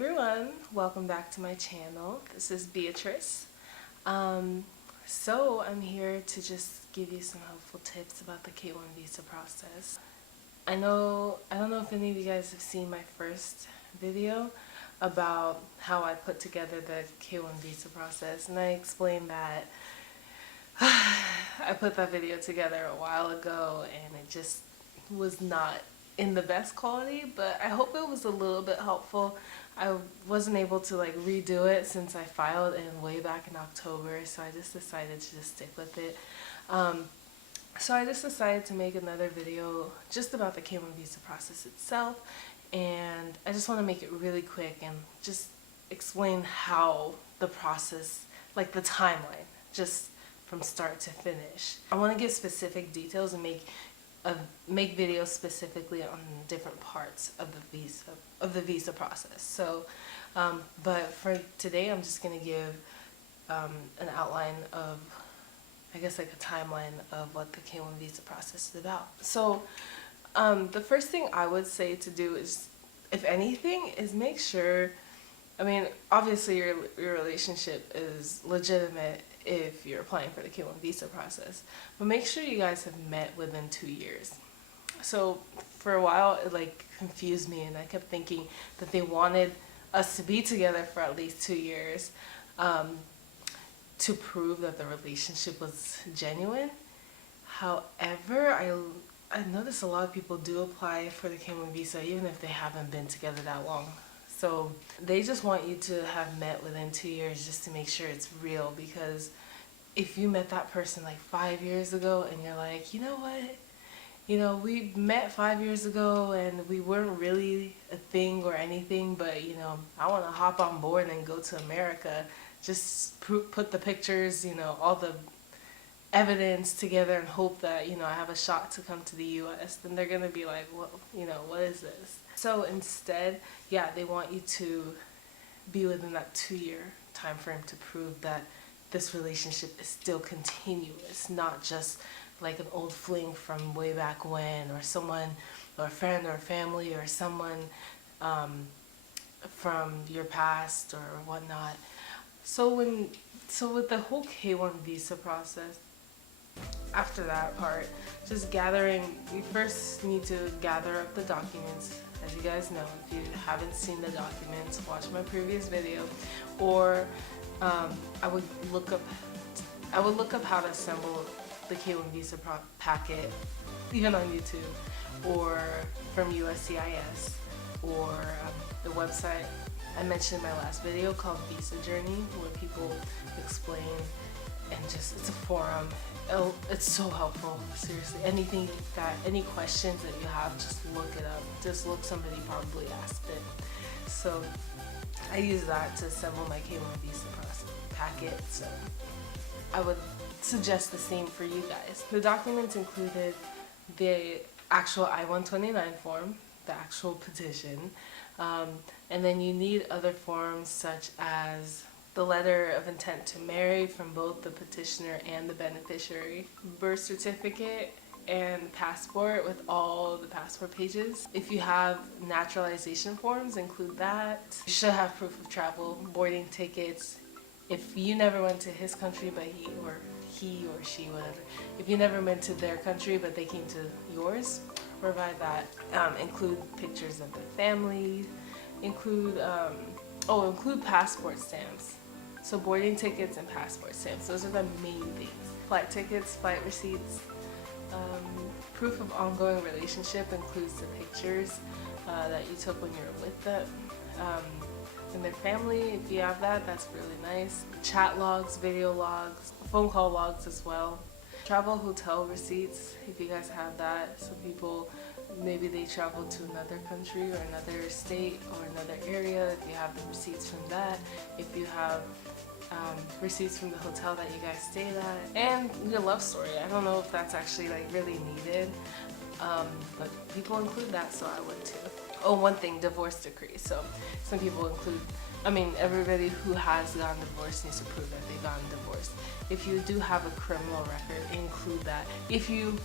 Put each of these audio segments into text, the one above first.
everyone, welcome back to my channel. This is Beatrice. So I'm here to just give you some helpful tips about the K-1 visa process. I don't know if any of you guys have seen my first video about how I put together the K-1 visa process, and I explained that I put that video together a while ago and it just was not in the best quality, but I hope it was a little bit helpful. I wasn't able to redo it since I filed in way back in October, so I just decided to just stick with it. So I just decided to make another video just about the K-1 visa process itself, and I just want to make it really quick and just explain how the process, like the timeline, just from start to finish. I want to give specific details and make videos specifically on different parts of the visa process. So, but for today, I'm just going to give an outline of, I guess, like a timeline of what the K-1 visa process is about. So, the first thing I would say to do is, if anything, is make sure. I mean, obviously your relationship is legitimate if you're applying for the K-1 visa process, but make sure you guys have met within 2 years. So for a while it confused me, and I kept thinking that they wanted us to be together for at least 2 years to prove that the relationship was genuine. However, I noticed a lot of people do apply for the K-1 visa even if they haven't been together that long. So they just want you to have met within 2 years just to make sure it's real, because if you met that person 5 years ago and you're like, you know what, we met 5 years ago and we weren't really a thing or anything, but I want to hop on board and go to America, just put the pictures, all the evidence together and hope that I have a shot to come to the US, then they're gonna be like, what is this? So instead, yeah, they want you to be within that 2-year time frame to prove that this relationship is still continuous, not just like an old fling from way back when, or someone, or a friend or family, or someone from your past or whatnot. So with the whole K-1 visa process, after that part, just you first need to gather up the documents. As you guys know, if you haven't seen the documents, watch my previous video, or I would look up how to assemble the K-1 visa packet, even on YouTube, or from USCIS, or the website I mentioned in my last video called Visa Journey, where people explain, and it's a forum. It's so helpful, seriously. Any questions that you have, just look it up. Just look, somebody probably asked it. So I use that to assemble my K-1 visa packet, so I would suggest the same for you guys. The documents included the actual I-129 form, the actual petition, and then you need other forms such as the letter of intent to marry from both the petitioner and the beneficiary, birth certificate, and passport with all the passport pages. If you have naturalization forms, include that. You should have proof of travel, boarding tickets. If you never went to his country, but he or she, whatever. If you never went to their country, but they came to yours, provide that. Include pictures of the family. Include passport stamps. So boarding tickets and passport stamps, those are the main things. Flight tickets, flight receipts. Proof of ongoing relationship includes the pictures that you took when you were with them. And their family, if you have that, that's really nice. Chat logs, video logs, phone call logs as well. Travel hotel receipts, if you guys have that. So people, maybe they travel to another country or another state or another area, if you have the receipts from that. If you have receipts from the hotel that you guys stayed at. And your love story. I don't know if that's actually really needed, but people include that, so I would too. Oh, one thing, divorce decree. So some people include, everybody who has gotten divorced needs to prove that they've gotten divorced. If you do have a criminal record, include that. If you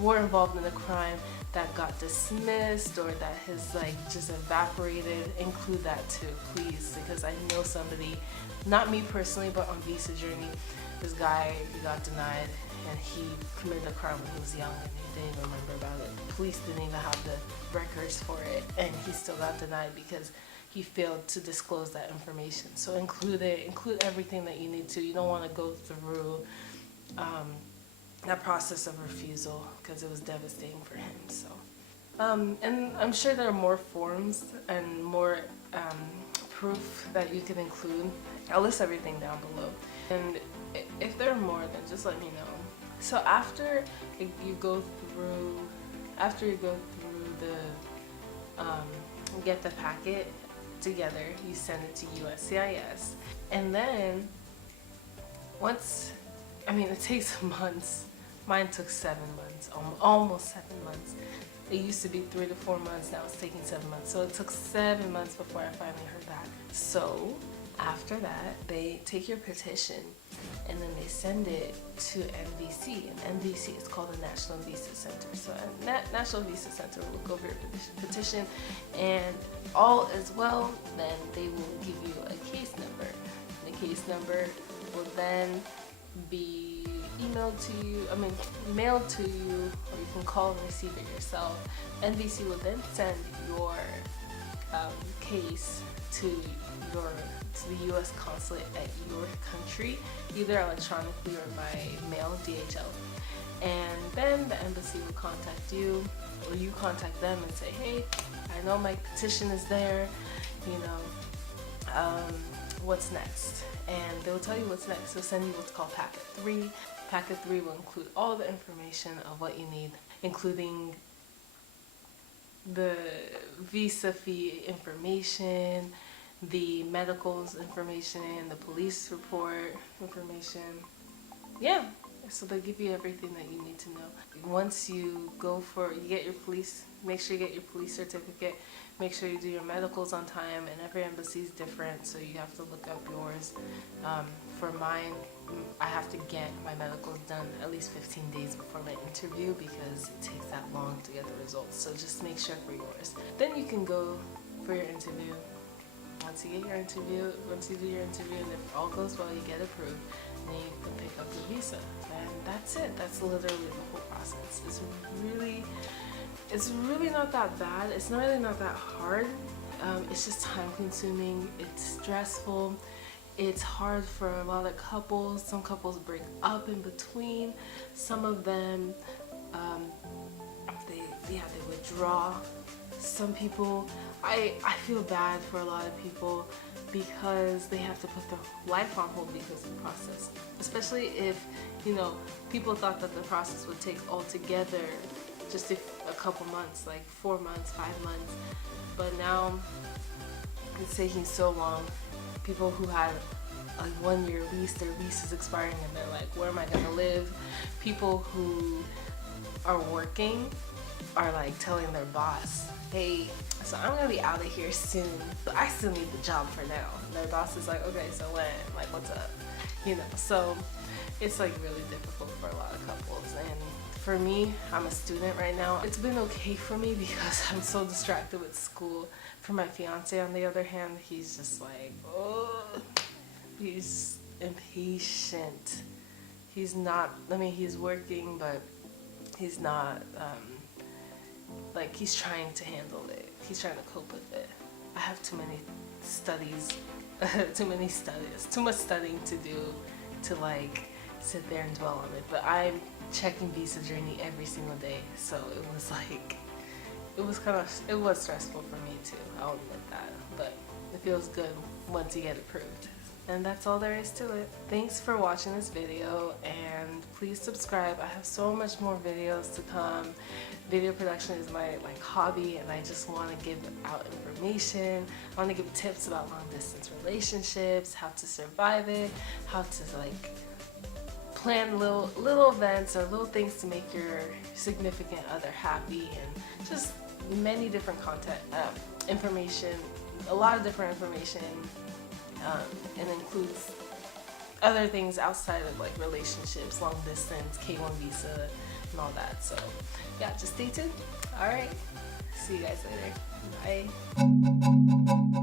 were involved in a crime that got dismissed or that has like just evaporated, include that too, please, because I know somebody, not me personally, but on Visa Journey, this guy, he got denied and he committed a crime when he was young and he didn't even remember about it. Police didn't even have the records for it, and he still got denied because he failed to disclose that information. So include it, include everything that you need to. You don't want to go through that process of refusal because it was devastating for him. So and I'm sure there are more forms and more proof that you can include. I'll list everything down below, and if there are more, then just let me know. So after you go through the get the packet together, you send it to USCIS, and then once, I mean, it takes months. Mine took 7 months, almost 7 months. It used to be 3 to 4 months, now it's taking 7 months. So it took 7 months before I finally heard back. So after that, they take your petition and then they send it to NVC, and NVC is called the National Visa Center. So National Visa Center will look over your petition, and all is well, then they will give you a case number. The case number will then be mailed to you, or you can call and receive it yourself. NVC will then send your case to the U.S. consulate at your country, either electronically or by mail, DHL. And then the embassy will contact you, or you contact them and say, hey, I know my petition is there, what's next? And they'll tell you what's next. They'll send you what's called Packet 3. Packet 3 will include all the information of what you need, including the visa fee information, the medicals information, the police report information. Yeah, so they'll give you everything that you need to know. Once you get your police, make sure you get your police certificate, make sure you do your medicals on time, and every embassy is different, so you have to look up yours. For mine, I have to get my medicals done at least 15 days before my interview because it takes that long to get the results. So just make sure for yours. Then you can go for your interview. Once you do your interview, and if all goes well, you get approved, then you can pick up your visa. And that's it. That's literally the whole process. It's really not that bad. It's really not that hard. It's just time consuming. It's stressful. It's hard for a lot of couples. Some couples break up in between. Some of them, they withdraw. Some people, I feel bad for a lot of people because they have to put their life on hold because of the process. Especially if, people thought that the process would take altogether just a couple months, like 4 months, 5 months. But now it's taking so long. People who had a 1-year lease, their lease is expiring and they're like, where am I gonna live? People who are working are like telling their boss, hey, so I'm gonna be out of here soon, but I still need the job for now. And their boss is like, okay, so when? Like, what's up? So it's like really difficult for a lot of couples. And for me, I'm a student right now. It's been okay for me because I'm so distracted with school. For my fiance, on the other hand, he's just like, oh, he's impatient. He's not, he's working, but he's not, he's trying to handle it. He's trying to cope with it. I have too many studies, too much studying to do to sit there and dwell on it. But I'm checking Visa Journey every single day, so it was stressful for me too, I'll admit that, but it feels good once you get approved. And that's all there is to it. Thanks for watching this video, and please subscribe. I have so much more videos to come. Video production is my hobby, and I just want to give out information. I want to give tips about long distance relationships, how to survive it, how to plan little events or little things to make your significant other happy, and just many different content, information, a lot of different information, and includes other things outside of relationships, long distance, K-1 visa, and all that. So yeah, just stay tuned. All right, see you guys later. Bye.